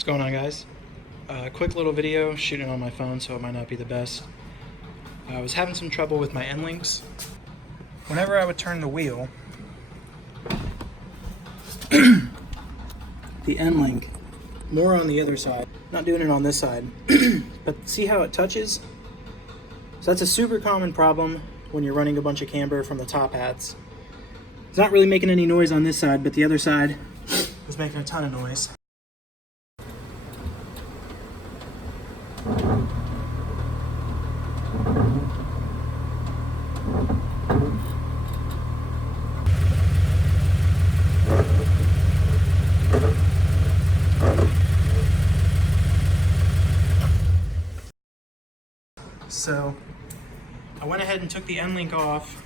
What's going on, guys? Quick little video, shooting on my phone, so it might not be the best. I was having some trouble with my Endlinks. Whenever I would turn the wheel, the Endlink, more on the other side, not doing it on this side, but see how it touches? So that's a super common problem when you're running a bunch of camber from the top hats. It's not really making any noise on this side, but the other side is making a ton of noise. So I went ahead and took the Endlink off,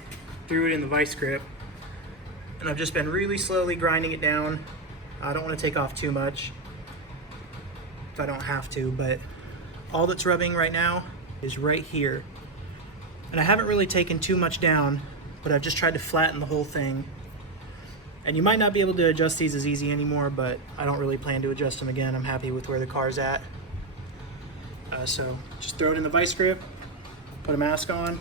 threw it in the vice grip, and I've just been really slowly grinding it down. I don't want to take off too much if I don't have to, but all that's rubbing right now is right here. And I haven't really taken too much down, but I've just tried to flatten the whole thing. And you might not be able to adjust these as easy anymore, but I don't really plan to adjust them again. I'm happy with where the car's at. So just throw it in the vice grip, put a mask on.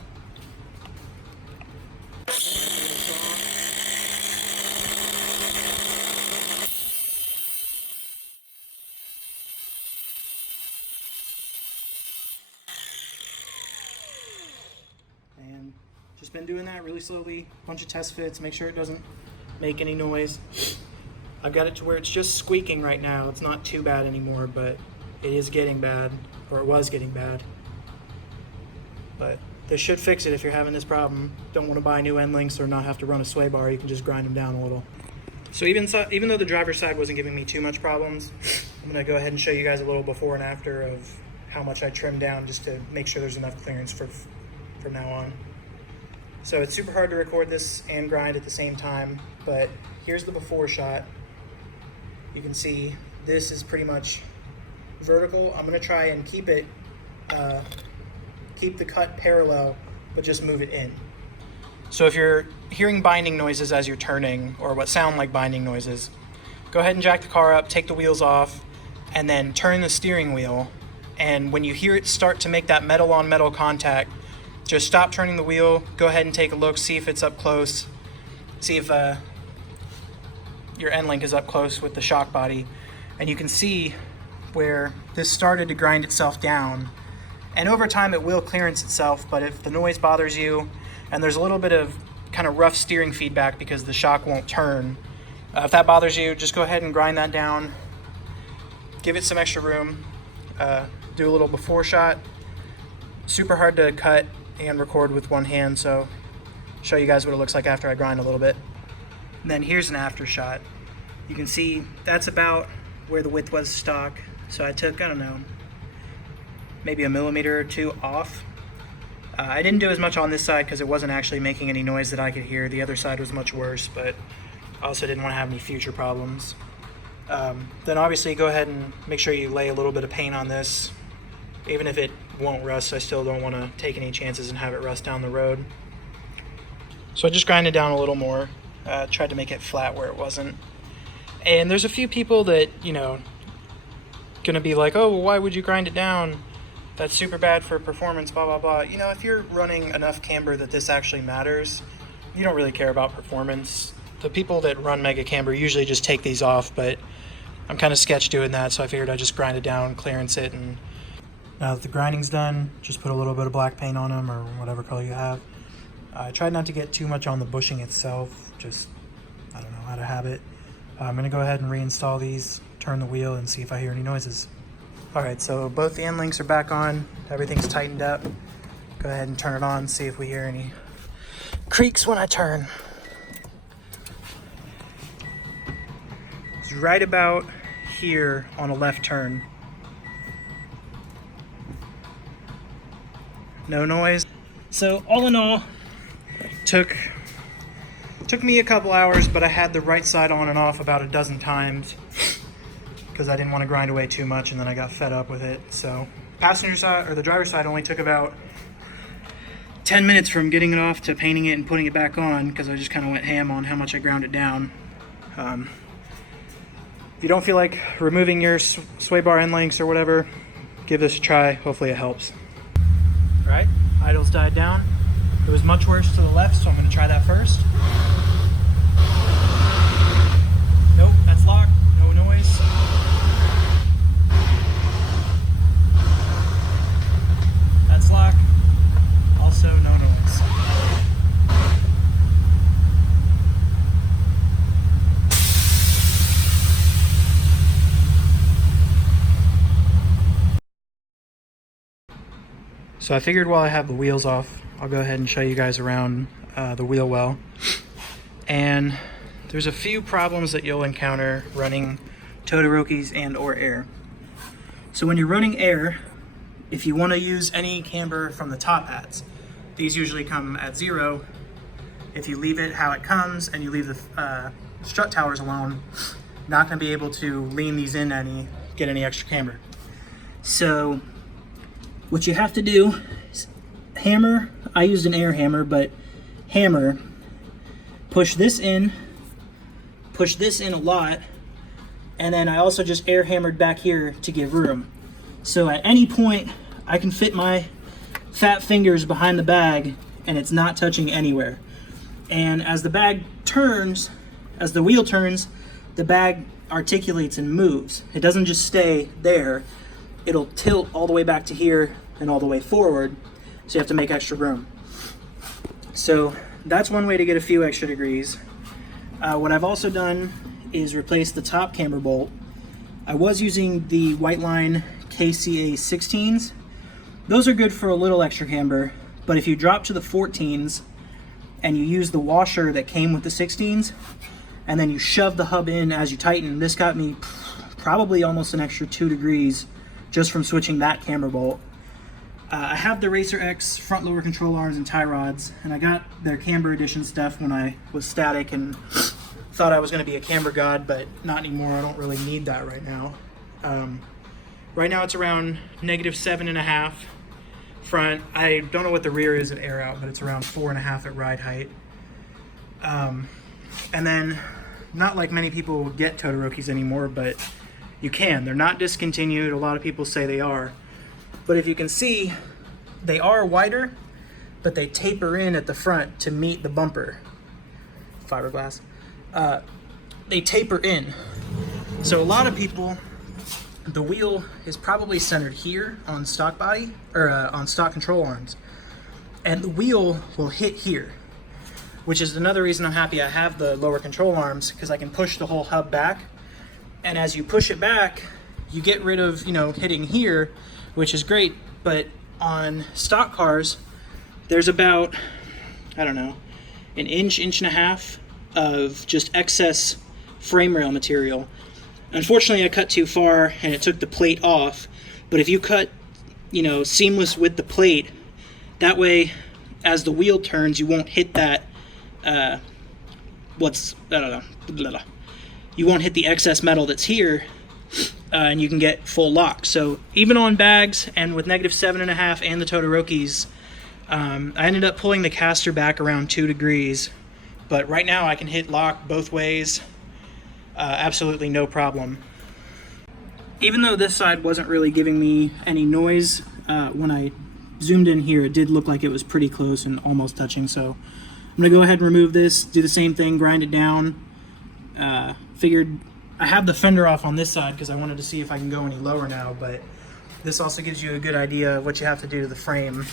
And just been doing that really slowly, bunch of test fits, make sure it doesn't make any noise. I've got it to where it's just squeaking right now. It's not too bad anymore, but it is getting bad, or it was getting bad. But this should fix it if you're having this problem. Don't want to buy new Endlinks or not have to run a sway bar. You can just grind them down a little. So even though the driver's side wasn't giving me too much problems, I'm going to go ahead and show you guys a little before and after of how much I trimmed down just to make sure there's enough clearance from now on. So it's super hard to record this and grind at the same time, but here's the before shot. You can see this is pretty much vertical. I'm going to try and keep it keep the cut parallel, but just move it in. So if you're hearing binding noises as you're turning, or what sound like binding noises, go ahead and jack the car up, take the wheels off, and then turn the steering wheel. And when you hear it start to make that metal on metal contact, just stop turning the wheel, go ahead and take a look, see if it's up close, see if your Endlink is up close with the shock body. And you can see where this started to grind itself down. And over time it will clearance itself, but if the noise bothers you and there's a little bit of kind of rough steering feedback because the shock won't turn, if that bothers you, just go ahead and grind that down. Give it some extra room. Do a little before shot. Super hard to cut and record with one hand, so show you guys what it looks like after I grind a little bit. And then here's an after shot. You can see that's about where the width was stock. So I took, I don't know, maybe a millimeter or two off. I didn't do as much on this side because it wasn't actually making any noise that I could hear. The other side was much worse, but I also didn't want to have any future problems. Then obviously go ahead and make sure you lay a little bit of paint on this. Even if it won't rust, I still don't want to take any chances and have it rust down the road. So I just grinded down a little more, tried to make it flat where it wasn't. And there's a few people that, gonna be like, oh, well, why would you grind it down? That's super bad for performance, blah, blah, blah. If you're running enough camber that this actually matters, you don't really care about performance. The people that run mega camber usually just take these off, but I'm kind of sketch doing that, so I figured I'd just grind it down, clearance it, and now that the grinding's done, just put a little bit of black paint on them or whatever color you have. I tried not to get too much on the bushing itself, just, I don't know, out of habit. I'm gonna go ahead and reinstall these, turn the wheel, and see if I hear any noises. All right, so both the Endlinks are back on. Everything's tightened up. Go ahead and turn it on, see if we hear any creaks when I turn. It's right about here on a left turn. No noise. So all in all, took me a couple hours, but I had the right side on and off about a dozen times because I didn't want to grind away too much, and then I got fed up with it. So passenger side, or the driver's side, only took about 10 minutes from getting it off to painting it and putting it back on, because I just kind of went ham on how much I ground it down. If you don't feel like removing your sway bar Endlinks or whatever, give this a try. Hopefully it helps. All right, idle's died down. It was much worse to the left, so I'm going to try that first. Nope, that's locked. No noise. That's locked. Also no noise. So I figured while I have the wheels off, I'll go ahead and show you guys around the wheel well. And there's a few problems that you'll encounter running Todorokis and or air. So when you're running air, if you want to use any camber from the top hats, these usually come at 0. If you leave it how it comes and you leave the strut towers alone, not going to be able to lean these in get any extra camber. So what you have to do is hammer. I used an air hammer, but hammer, push this in a lot, and then I also just air hammered back here to give room. So at any point I can fit my fat fingers behind the bag and it's not touching anywhere. And as the bag turns, as the wheel turns, the bag articulates and moves. It doesn't just stay there. It'll tilt all the way back to here and all the way forward, so you have to make extra room. So that's one way to get a few extra degrees. What I've also done is replace the top camber bolt. I was using the White Line KCA 16s. Those are good for a little extra camber, but if you drop to the 14s and you use the washer that came with the 16s, and then you shove the hub in as you tighten, this got me probably almost an extra 2 degrees just from switching that camber bolt. I have the Racer X front lower control arms and tie rods, and I got their camber edition stuff when I was static and thought I was going to be a camber god, but not anymore. I don't really need that right now. Right now it's around -7.5 front. I don't know what the rear is at air out, but it's around 4.5 at ride height. And then, not like many people get Todorokis anymore, but you can. They're not discontinued. A lot of people say they are. But if you can see, they are wider, but they taper in at the front to meet the bumper. Fiberglass. They taper in. So a lot of people, the wheel is probably centered here on stock body, or on stock control arms. And the wheel will hit here, which is another reason I'm happy I have the lower control arms, because I can push the whole hub back. And as you push it back, you get rid of, hitting here, which is great. But on stock cars, there's about, I don't know, an inch and a half of just excess frame rail material. Unfortunately, I cut too far and it took the plate off. But if you cut, seamless with the plate, that way, as the wheel turns, you won't hit that, you won't hit the excess metal that's here, and you can get full lock. So even on bags and with -7.5 and the Todorokis, I ended up pulling the caster back around 2 degrees, but right now I can hit lock both ways, absolutely no problem. Even though this side wasn't really giving me any noise, when I zoomed in here, it did look like it was pretty close and almost touching. So I'm gonna go ahead and remove this, do the same thing, grind it down. Figured I have the fender off on this side because I wanted to see if I can go any lower now, but this also gives you a good idea of what you have to do to the frame.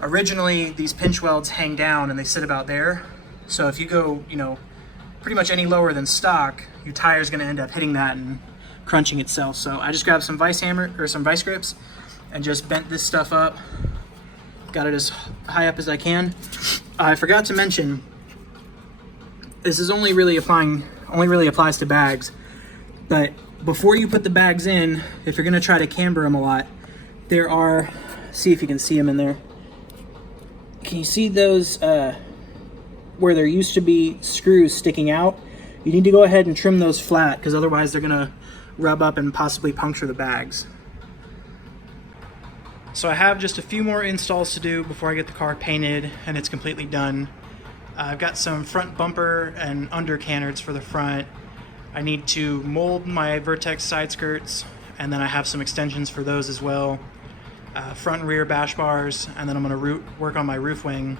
Originally, these pinch welds hang down and they sit about there. So if you go, pretty much any lower than stock, your tire's gonna end up hitting that and crunching itself. So I just grabbed some vice grips and just bent this stuff up. Got it as high up as I can. I forgot to mention, this is only really applies to bags, but before you put the bags in, if you're gonna try to camber them a lot, there are, see if you can see them in there. Can you see those, where there used to be screws sticking out? You need to go ahead and trim those flat, because otherwise they're gonna rub up and possibly puncture the bags. So I have just a few more installs to do before I get the car painted and it's completely done. I've got some front bumper and under canards for the front. I need to mold my Vertex side skirts, and then I have some extensions for those as well. Front and rear bash bars, and then I'm gonna work on my roof wing.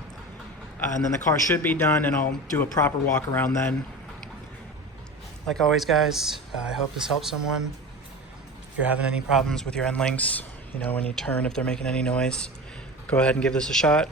And then the car should be done, and I'll do a proper walk around then. Like always, guys, I hope this helps someone. If you're having any problems with your Endlinks, you know, when you turn, if they're making any noise, go ahead and give this a shot.